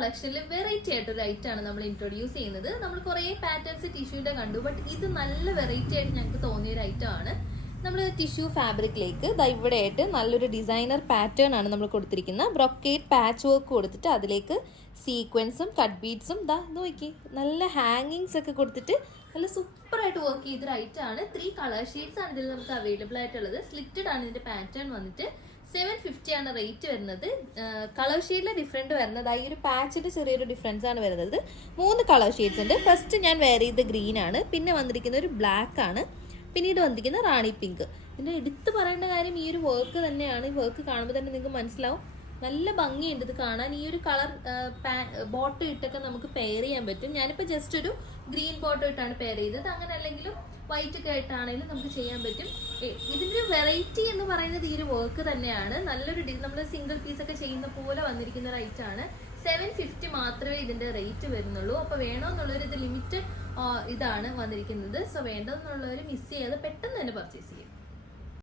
കളക്ഷനിൽ variety ആയിട്ടൊരു item ആണ് നമ്മൾ ഇൻട്രൊഡ്യൂസ് ചെയ്യുന്നത്. നമ്മൾ കുറേ പാറ്റേൺസ് ടിഷ്യൂന്റെ കണ്ടു, ബട്ട് ഇത് നല്ല വെറൈറ്റി ആയിട്ട് ഞങ്ങൾക്ക് തോന്നിയ ഒരു ഐറ്റം ആണ്. നമ്മൾ ടിഷ്യൂ ഫാബ്രിക്കിലേക്ക് ഇവിടെ ആയിട്ട് നല്ലൊരു ഡിസൈനർ പാറ്റേൺ ആണ് നമ്മൾ കൊടുത്തിരിക്കുന്നത്. ബ്രൊക്കേറ്റ് പാച്ച് വർക്ക് കൊടുത്തിട്ട് അതിലേക്ക് സീക്വൻസും കട്ട് ബീഡ്സും നോക്കി നല്ല ഹാങ്ങിങ്സ് ഒക്കെ കൊടുത്തിട്ട് നല്ല സൂപ്പറായിട്ട് വർക്ക് ചെയ്തൊരു ഐറ്റം ആണ്. 3 കളർ ഷെയ്ഡ്സ് ആണ് ഇതിൽ നമുക്ക് അവൈലബിൾ ആയിട്ടുള്ളത്. സ്ലിറ്റഡ് ആണ് ഇതിന്റെ പാറ്റേൺ വന്നിട്ട്. 750 ആണ് റേറ്റ് വരുന്നത്. കളർ ഷെയ്ഡിലെ ഡിഫറെന്റ് വരുന്നത് ഈ ഒരു പാച്ചിന്റെ ചെറിയൊരു ഡിഫറൻസ് ആണ് വരുന്നത്. 3 കളർ ഷെയ്ഡ്സ് ഉണ്ട്. ഫസ്റ്റ് ഞാൻ വെയർ ചെയ്ത ഗ്രീൻ ആണ്, പിന്നെ വന്നിരിക്കുന്ന ഒരു ബ്ലാക്ക് ആണ്, പിന്നീട് വന്നിരിക്കുന്ന റാണി പിങ്ക്. പിന്നെ എടുത്തു പറയേണ്ട കാര്യം ഈ ഒരു വർക്ക് തന്നെയാണ്. ഈ വർക്ക് കാണുമ്പോൾ തന്നെ നിങ്ങൾക്ക് മനസ്സിലാവും നല്ല ഭംഗിയുണ്ട് ഇത് കാണാൻ. ഈ ഒരു കളർ ബോട്ടം ഇട്ടൊക്കെ നമുക്ക് പെയർ ചെയ്യാൻ പറ്റും. ഞാനിപ്പോൾ ജസ്റ്റ് ഒരു ഗ്രീൻ ബോട്ടം ഇട്ടാണ് പെയർ ചെയ്തത്. അങ്ങനെ അല്ലെങ്കിലും വൈറ്റ് ഒക്കെ ആയിട്ടാണെങ്കിലും നമുക്ക് ചെയ്യാൻ പറ്റും. ഇതിന്റെ വെറൈറ്റി എന്ന് പറയുന്നത് ഈ ഒരു വർക്ക് തന്നെയാണ്. നല്ലൊരു നമ്മൾ സിംഗിൾ പീസ് ഒക്കെ ചെയ്യുന്ന പോലെ വന്നിരിക്കുന്ന ഒരു ഐറ്റം ആണ്. 750 മാത്രമേ ഇതിന്റെ റേറ്റ് വരുന്നുള്ളൂ. അപ്പൊ വേണമെന്നുള്ളവർ ഇത് ലിമിറ്റഡ് ഇതാണ് വന്നിരിക്കുന്നത്. സോ വേണ്ടെന്നുള്ളവർ മിസ് ചെയ്യാതെ പെട്ടെന്ന് തന്നെ പർച്ചേസ് ചെയ്യും.